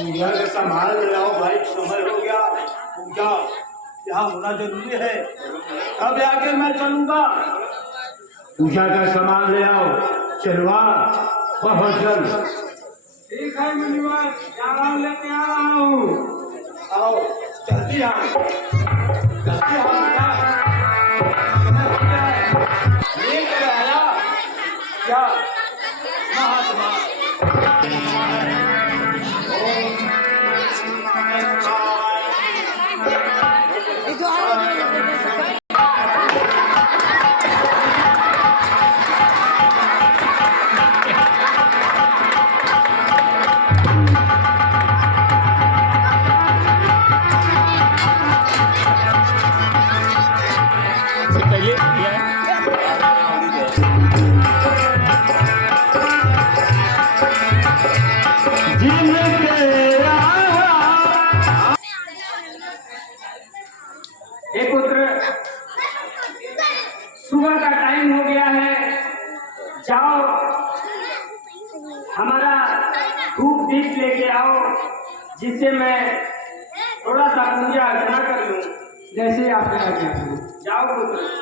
पूजा के संभाल लाओ भाई, समय हो गया। पूजा यहाँ होना जरूरी है, अब आके मैं चलूंगा। पूजा का सामान ले आओ, चलवा बहुत जल्द। ठीक है मुनिवर, लेके आ रहा हूँ। आओ जल्दी आओ, जल्दी आओ लेकर आया क्या महात्मा। सुबह का टाइम हो गया है, जाओ हमारा धूप दीप लेके आओ, जिससे मैं थोड़ा सा पूजा अर्चना कर लूं। जैसे आपने आज्ञा की, जाओ पुत्र।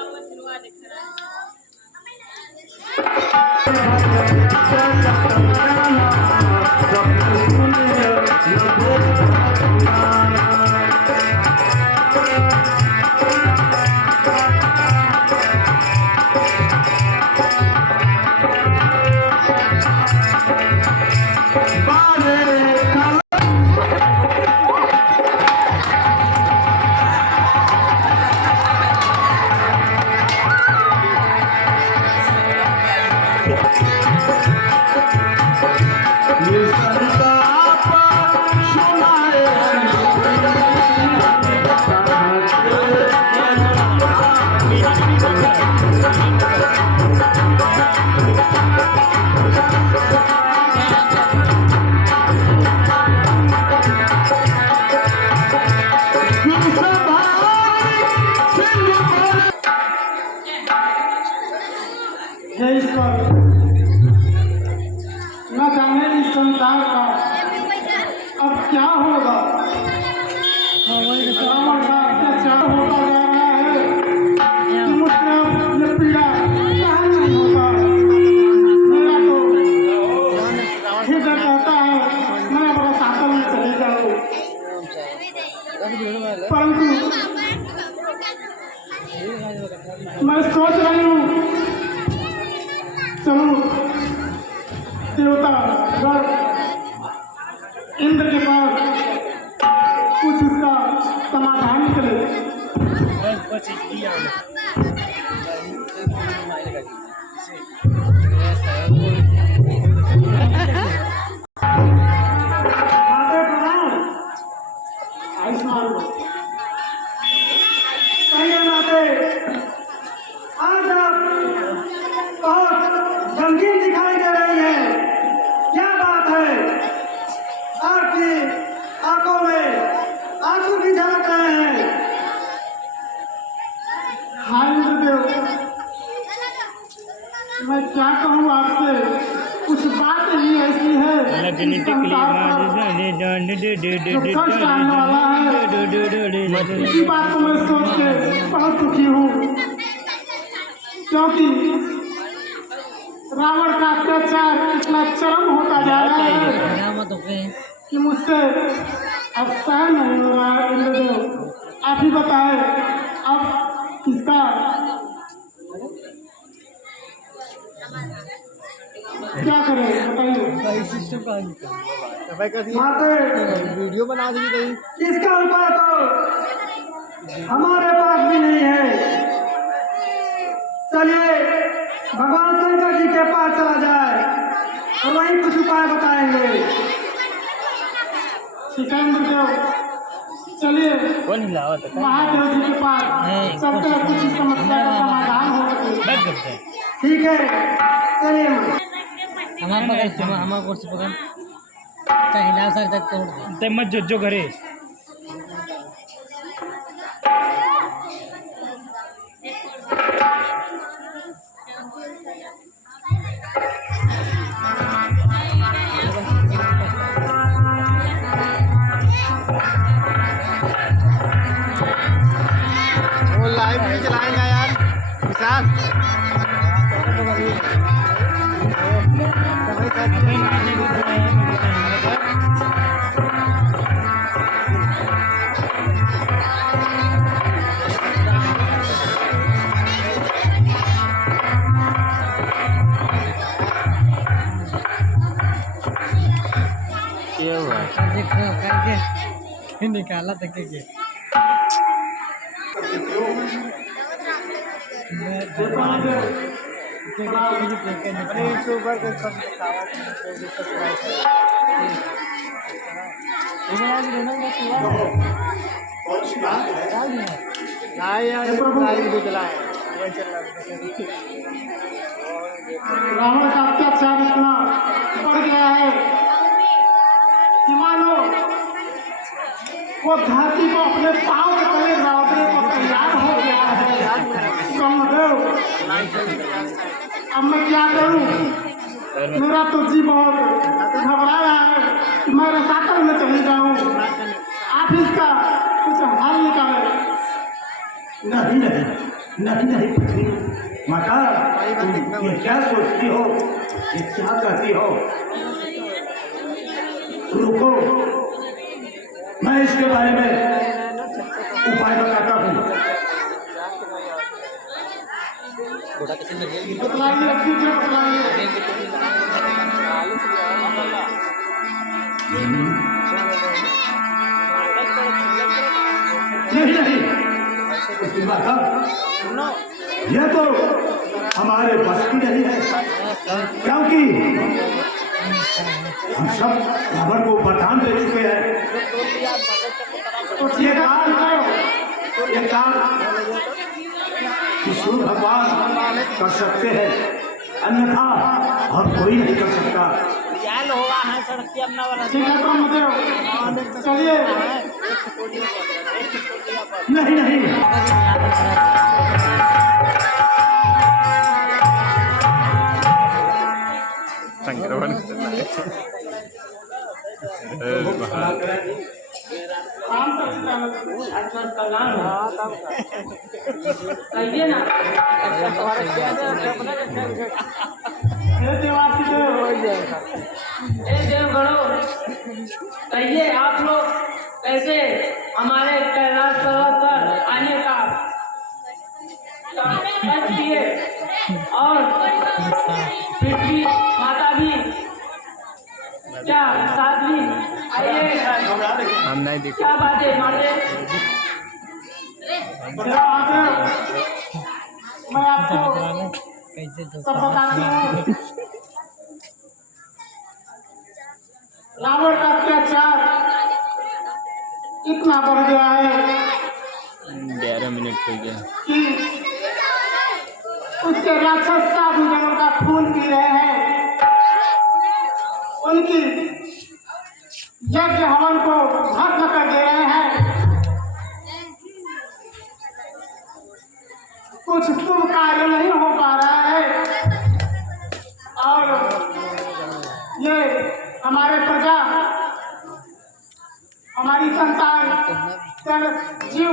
परंतु मैं सोच रही हूँ चलो देवता गण इंद्र के पास कुछ इसका समाधान निकले। माते प्रणाम, आयुष्मान भव। कहिए नाते, आज आप बहुत गंभीर दिखाई दे रही है, क्या बात है? आपकी आंखों में आंसू भी झलक रहे हैं। हाँ इंद्रदेव, मैं क्या कहूँ आपसे, कुछ बात ही ऐसी है इस संसार पर जो कष्ट आने वाला है। इसी बात को मैं सोच के बहुत दुखी हूँ, क्योंकि रावण का अत्याचार इतना चरम होता जा रहा है कि मुझसे अब सहन नहीं हो रहा है। इंद्रदेव, आप ही बताए अब किसका क्या करें, बताइए। सिस्टम का माते वीडियो बना दी गई। इसका उपाय तो हमारे पास भी नहीं है। चलिए भगवान शंकर जी के पास चला जाए और वहीं कुछ उपाय बताएंगे। ठीक है इंद्रदेव, चलिए महादेव जी के पास चलते हैं, कुछ इस समस्या का समाधान हो सके। ठीक है चलिए। हमारा कोर्स पकड़ चाहिए सर तक ते मत जो घरे वो लाइव भी चलाएंगे यार विशाल। देखो करके निकाला तक के रावण का अत्याचार इतना बढ़ गया है कि मानो वो धरती को अपने पांव के तले रौदने को तैयार हो गया है। ब्रह्मदेव, अब मैं क्या करूं? मेरा तो जी बहुत घबरा रहा है कि मैं रसातल में चली जाऊं। आप इसका कुछ हल निकालें। नहीं नहीं नहीं नहीं पृथ्वी माता, तुम ये क्या सोचती हो, ये क्या कहती हो? रुको, मैं इसके बारे में उपाय बताता हूँ। बतलाइए, शीघ्र बतलाइए। नहीं नहीं उसकी माता, यह तो हमारे बस की नहीं है, क्योंकि हम सब रावण को वरदान दे चुके हैं। ये काम विष्णु भगवान कर सकते हैं, अन्यथा और कोई नहीं कर सकता। ठीक है ब्रह्मदेव, चलिए। नहीं नहीं संक्रमण कहिए ना, देवगणों, कहिए आप लोग कैसे हमारे कैलाश पर्वत पर आने का कष्ट किए और पृथ्वी माता भी क्या साथ भी आइए। हम नहीं देखे। क्या बात है माते? मैं आपको सब बताती हूँ। रावण का अत्याचार इतना बढ़ गया है 11 मिनट हो गया। कि उसके राक्षस साधुजनों का खून पी रहे हैं, उनकी यज्ञ हवन को भस्म कर दे रहे हैं। कुछ शुभ कार्य नहीं हो पा रहा है और ये हमारे प्रजा, हमारी संतान, सब जीव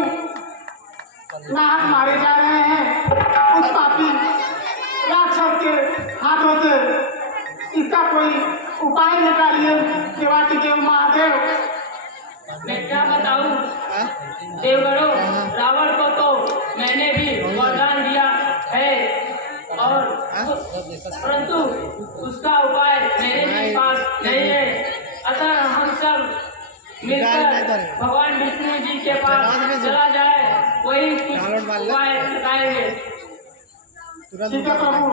नाहक मारे जा रहे हैं उस पापी राक्षस के हाथों से। इसका कोई उपाय निकालिए देवाती देव महादेव। मैं क्या बताऊं देवगणों, रावण को तो मैंने भी वरदान दिया है और परंतु उसका उपाय मेरे भी पास नहीं है। अतः हम सब मिलकर भगवान विष्णु जी के पास चला जाए, वही कुछ उपाय बताएंगे। ठीक है प्रभु,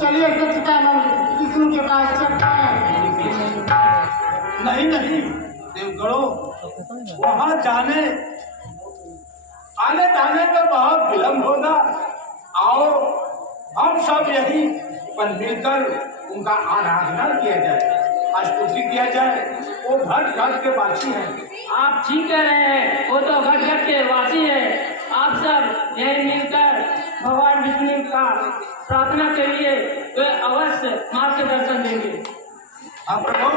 चलिए सच्चिदानंद विष्णु के पास चलते हैं। नहीं नहीं देवगणों, वहां जाने आने जाने में बहुत विलम्ब होगा। आओ हम सब यही पर मिलकर उनका आराधना किया जाए, स्तुति किया जाए। वो घट घट के वासी हैं। आप ठीक कह रहे हैं, वो तो घट घट के वासी है। आप सब यही मिलकर भगवान विष्णु का प्रार्थना करिए तो अवश्य माँ के दर्शन देंगे। हाँ प्रभु।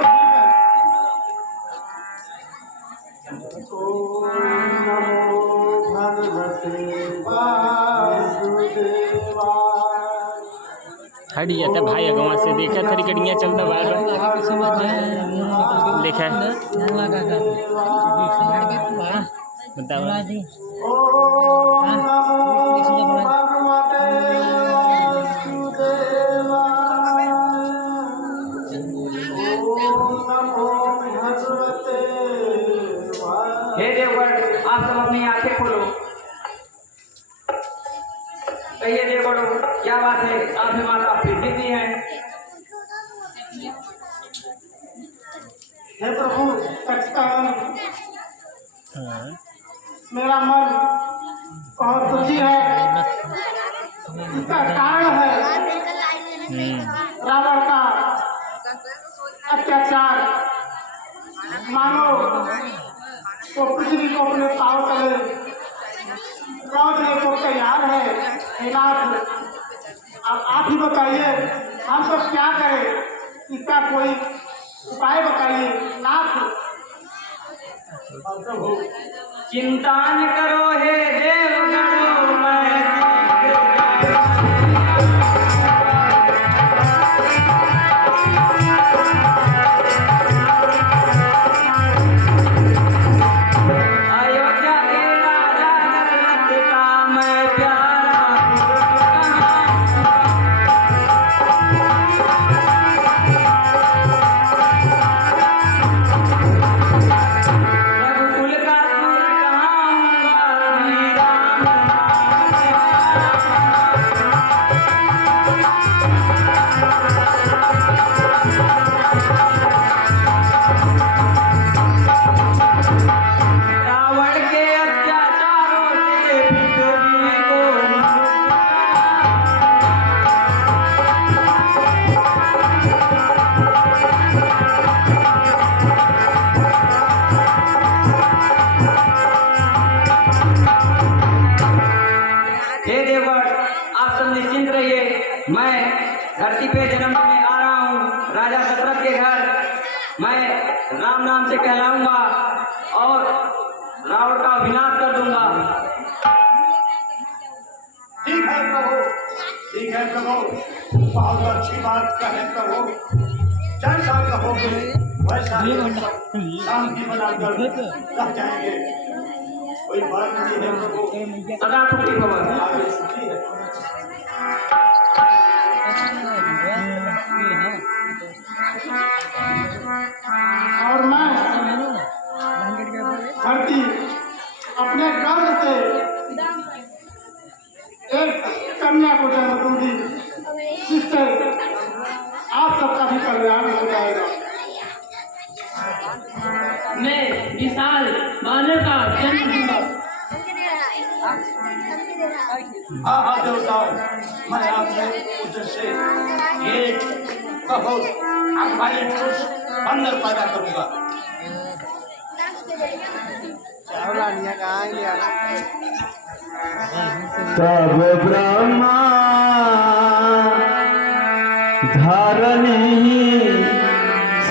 हट जाता भाई अगवा से देखा था रिकॉर्डिंग चलता बार देखा बताओ। हे देवगण, आप सब अपनी आंखें खोलो। कहिए देवगणों, क्या बात है? आप माता फिर दिखती है। हे प्रभु सच्चिदानंद, मेरा मन बहुत दुखी है। इसका कारण है रावण का अत्याचार। मानो वो पृथ्वी को अपने पाँव तले रौदने को तैयार है। हे नाथ, अब आप ही बताइए हम सब क्या करें? इसका कोई उपाय बताइए नाथ। प्रभु चिंता न करो हे देवगणों, मैं अयोध्या के राजा दशरथ का मैं प्यारा रघुकुल का सुर कहाऊंगा, श्री राम रावण के अत्याचारों से पृथ्वी को हे देवगण, आप सब निश्चिंत रहिए। मैं धरती पे जन्म लेने आ रहा हूँ राजा दशरथ के घर। मैं राम नाम से कहलाऊंगा और रावण का विनाश कर दूंगा। ठीक है प्रभु, ठीक है प्रभु, बहुत अच्छी बात कहे प्रभु। जैसा कहोगे वैसा ही हम सब शांति बनाकर रह जाएंगे। कोई बात नहीं है प्रभु। सदा सुखी भव। आगे सुखी है। और मैं धरती अपने गर्व से एक कन्या को जन्म दूंगी, जिससे आप सबका भी कल्याण हो जाएगा। मैं विशाल मानव का जन्म दूंगा। हाँ हाँ देवताओं, मैं आपसे उधर से एक बहुत अखबारी पुरुष बंदर पैदा करूंगा। चावल आनिया कहाँ ले आना तब ब्रह्मा धरनी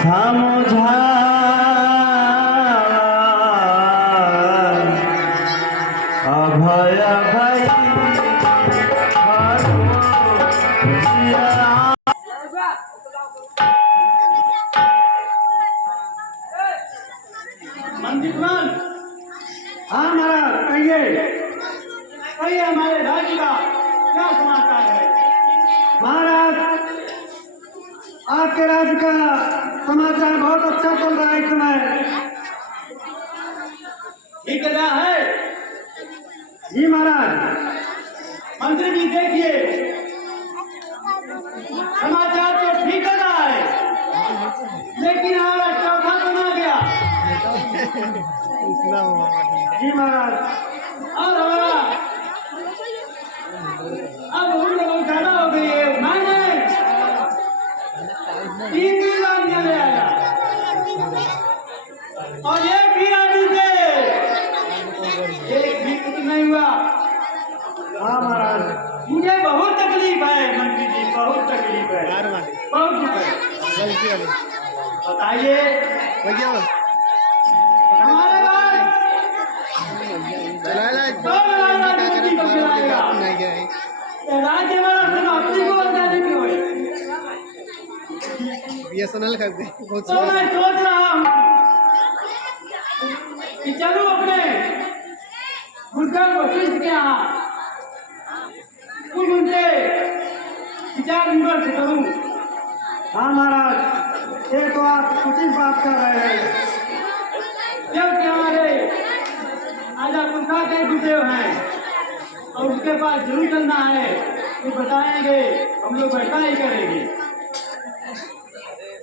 समझा अभय भई मंदिरमान, हाँ महाराज, कहिए। कहिए हमारे राज्य का क्या समाचार है? महाराज, आपके राज्य का समाचार बहुत अच्छा चल रहा है इस समय। ठीक है। जी महाराज। मंत्री जी देखिए, समाचार तो ठीक है रहा है, लेकिन हमारा चौथा बना गया। जी महाराज। और हमारा अब उन लोगों को ज्यादा हो गई है। मैंने 3 आदमी ले आया और एक भी आदमी से एक भी कुछ नहीं हुआ। हाँ महाराज। मुझे बहुत तकलीफ है मंत्री जी, बहुत तकलीफ है, बहुत दुख है। बताइए हमारे बाद कौन राजनीति को चलाएगा? ये राज्य में समाप्ति को आजादी क्यों है? BSNL का बहुत तो मैं सोच रहा हूँ कि चलूं अपने बुद्धा वशिष्ठ के यहाँ कुछ उनसे विचार विमर्श करूं। हाँ महाराज, ये तो आप उचित बात कर रहे हैं। जबकि हमारे आजा पुरखा के गुरुदेव हैं और उनके पास जरूर चलना है, तो बताएंगे, हम लोग ऐसा ही करेंगे।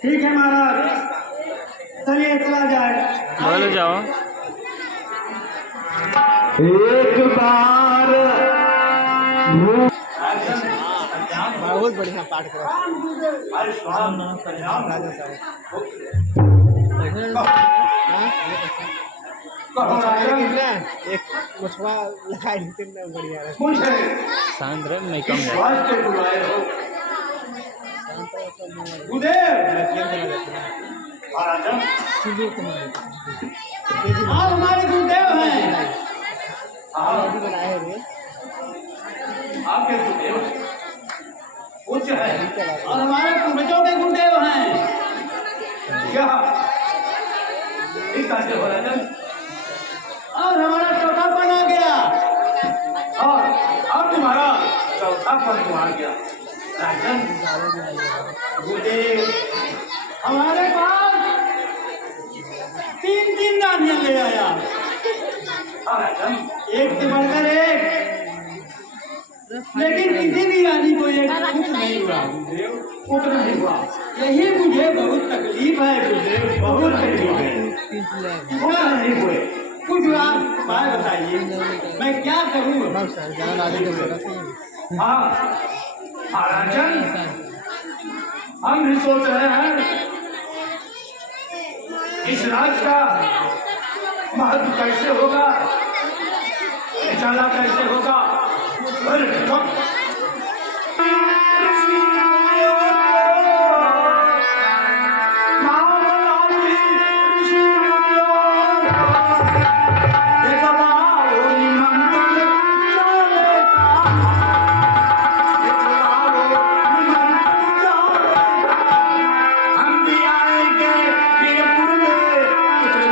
ठीक है महाराज, चलिए चला जाए। बोलो जाओ। एक बार बहुत बढ़िया पाठ करा हमारे स्वाम कल्याण राजा साहब। कहो राजन, एक मछुआ लगाई देते ना बढ़िया रहे। कुछ है शांत रहे, मैं कम जाए। स्वास्थ्य बुलाए हो गुरुदेव। महाराजन आप हमारे गुरुदेव हैं। आप बनाए रे आपके गुरुदेव उच्च है और हमारे पूर्वजों के गुरुदेव हैं। क्या ठीक कैसे हो राजन? और हमारा चौथापन आ गया और अब तुम्हारा चौथापन तो आ गया राजन। गुरुदेव हमारे पास 3 रानियां ले आया। हाँ राजन, एक से बढ़कर एक, लेकिन किसी भी रानी को एक कुछ नहीं हुआ गुरुदेव, कुछ नहीं हुआ। यही मुझे बहुत तकलीफ है गुरुदेव, बहुत तकलीफ है। थोड़ा नहीं हुए, कुछ आप उपाय बताइए, मैं क्या करूँ? हाँ राजन, हम भी सोच रहे हैं इस राज्य का महत्व कैसे होगा, चला कैसे होगा। अरे हम भी आएंगे वीरपुर में, कुछ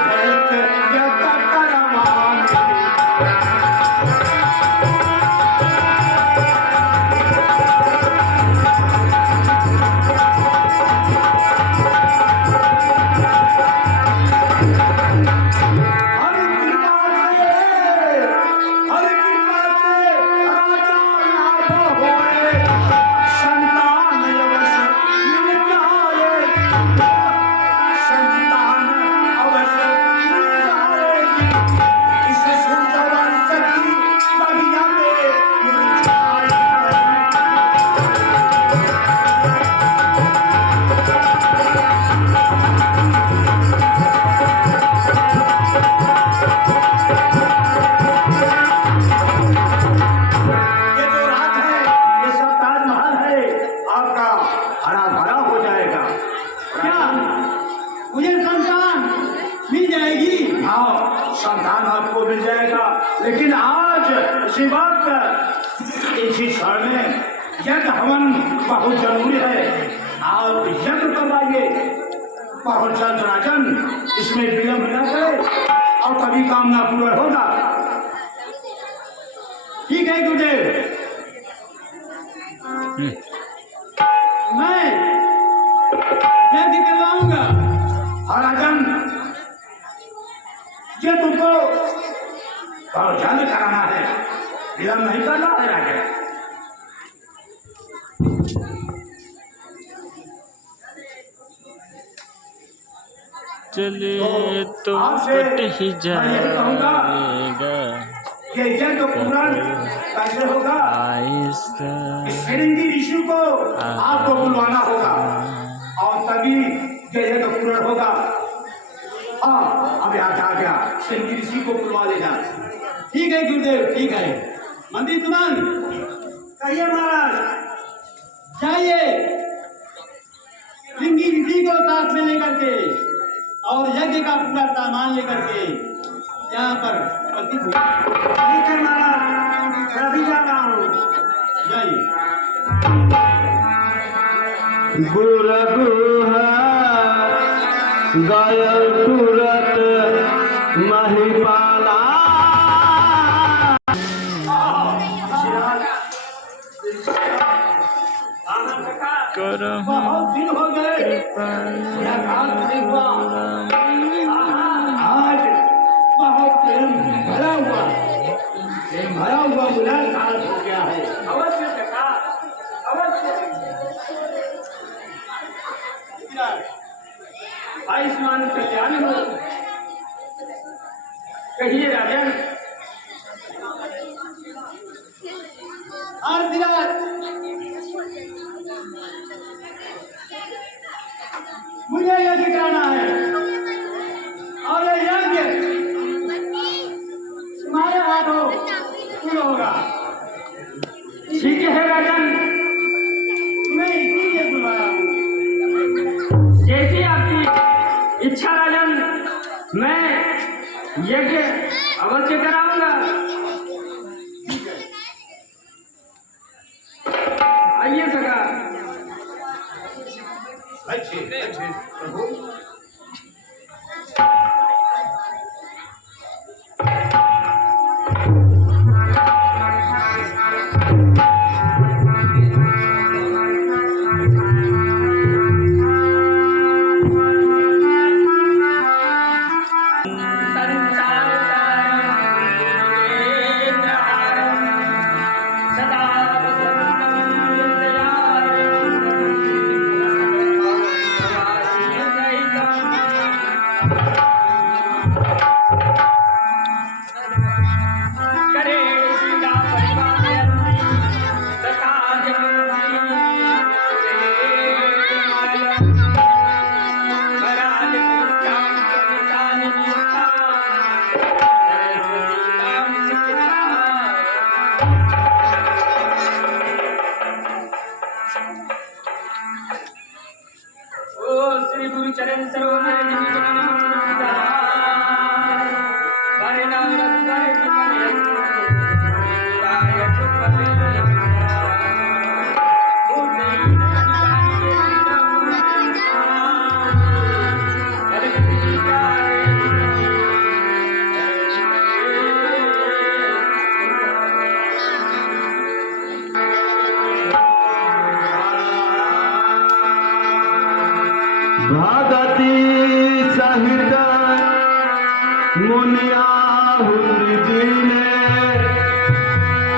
आपको मिल जाएगा। लेकिन आज इसी वक्त इसी क्षण में यज्ञ हवन बहुत जरूरी है। आप यज्ञ करवाइए बहुत जल्द राजन, इसमें विलंब न करे और तभी काम ना पूरा होगा। ठीक है गुरुदेव, मैं यज्ञ करवाऊंगा। और राजन ये तुमको बहुत जल्द कराना है, विलंब नहीं करना है राजन। चले तो आपसे कट ही मैं यही कहूंगा जाएगा कि यज्ञ पूर्ण कैसे होगा। आहिस्ता श्रृंगी ऋषि को आपको बुलवाना होगा और तभी ये यज्ञ पूर्ण होगा। हाँ, अब याद आ गया, श्रृंगी ऋषि को बुलवा लेना। ठीक है गुरुदेव, ठीक है। मंदिर तुमान कहिए महाराज। जाइए श्रृंगी ऋषि को साथ में लेकर के और यज्ञ का पूरा सामान लेकर के यहाँ पर उपस्थित हुए। ठीक है महाराज, मैं अभी जा रहा हूँ। जाइए। गुर गुहा गायल तुरत महिपाला। करम बहुत दिन हो गए यह काम नहीं हुआ। आज बहुत प्रेम भरा हुआ मुलाकात हो गया है। अवश्य सखा, अवश्य। आयुष्मान कल्याण हो। कहिए राजन। और मुझे यज्ञ कराना है और ये यज्ञ तुम्हारे हाथों पूर्ण होगा। ठीक है राजन, मैं इसीलिए बुलाया हूँ। जैसी आपकी इच्छा राजन, मैं यज्ञ अवश्य कराऊंगा। आइए सका। अच्छे प्रभु। श्री गुरु चरण सरोवर भगति सहित मुनियाहुति दिने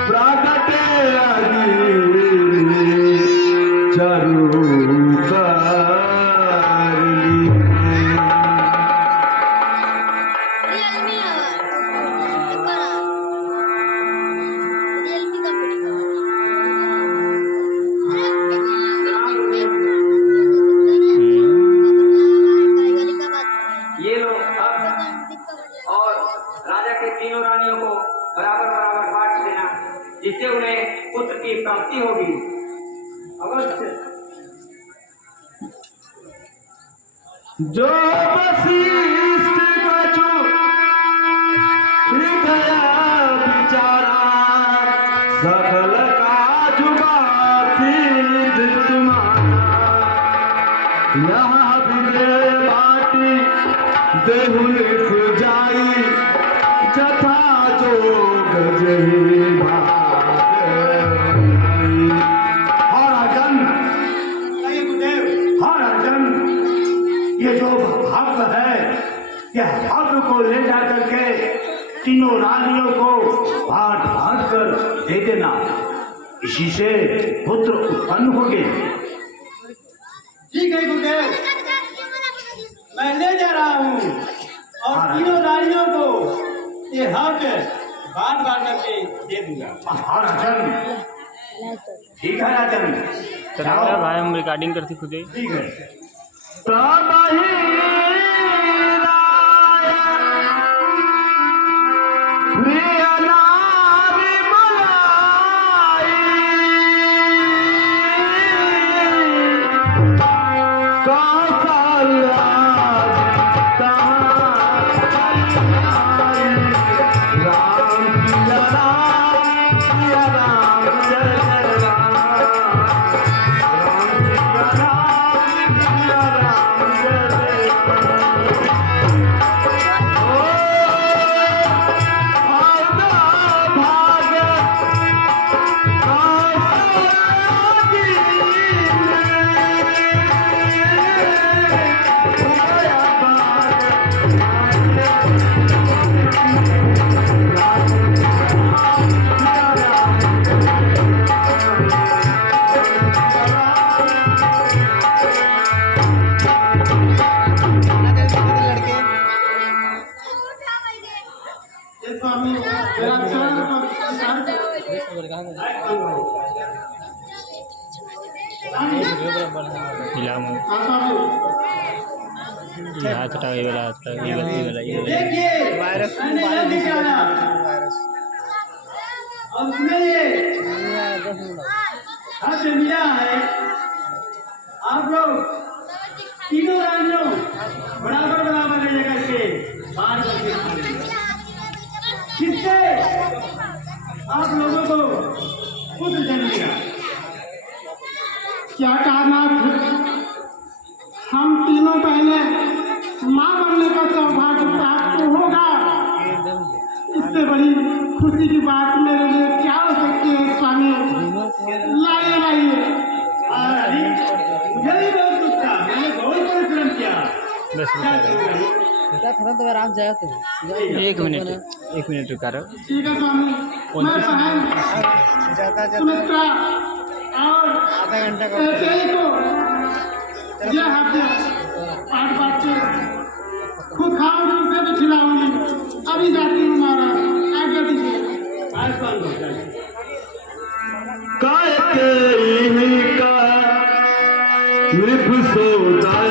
प्रगटे अग्नि चरु ये लो अब, और राजा के तीनों रानियों को बराबर बराबर बांट देना, जिससे उन्हें पुत्र की प्राप्ति होगी। अवश्य। जो वशिष्ठ बचो प्यारा सकल काज बासित तुम्हारा यहाँ बिगड़े बाटी देहुल जाई जथा जोग जही हाँ राजन, आइए गुरुदेव। हाँ राजन, ये जो हक है, यह हक को ले जा करके तीनों रानियों को बांट बांट कर दे देना, इसी से पुत्र उत्पन्न होंगे। ठीक है गुरुदेव, मैं ले जा रहा हूँ और तीनों रानियों को ये हक बांट बांट करके दे दूंगा। हाँ राजन, ठीक है राजन, तो जाओ। भाई हम रिकॉर्डिंग करती खुद ही। ठीक है। प्रिय नारी मलाई कौशल्या राम सिया राम जय जय राम सिया राम जय जय ये स्वामी मेरा चरण हिला मुंह ये हाथ हटाओ, ये वाला हाथ हटाओ, ये वाला ये वाला। देखिए वायरस मैंने जब दिखाना वायरस और सुनिए हक मिला है। आप लोग तीनों रानियों बराबर बराबर ले करके बांट करके खाएंगे। किससे आप लोगों को पुत्र जन्म दिया। क्या कारनाथ, हम तीनों पहले माँ बनने का सौभाग्य प्राप्त होगा, इससे बड़ी खुशी की बात मेरे लिए क्या हो सकती है स्वामी। लाइए लाइए। मुझे भी बहुत कुछ था, मैंने बहुत परिश्रम किया। बस क्या करूं? बेटा खत्म तो आराम जाए तो एक मिनट रुका रहो। ठीक है स्वामी, मैं बहन जाता जाता सुमित्रा और आधा घंटा का कैकेयी को यह हत्या पाट पाट के खुद खाऊंगी, उसे भी खिलाऊंगी। अभी जाती हूँ महाराज, आज्ञा दीजिए। आज बंद हो जाए। का नृप सोदाय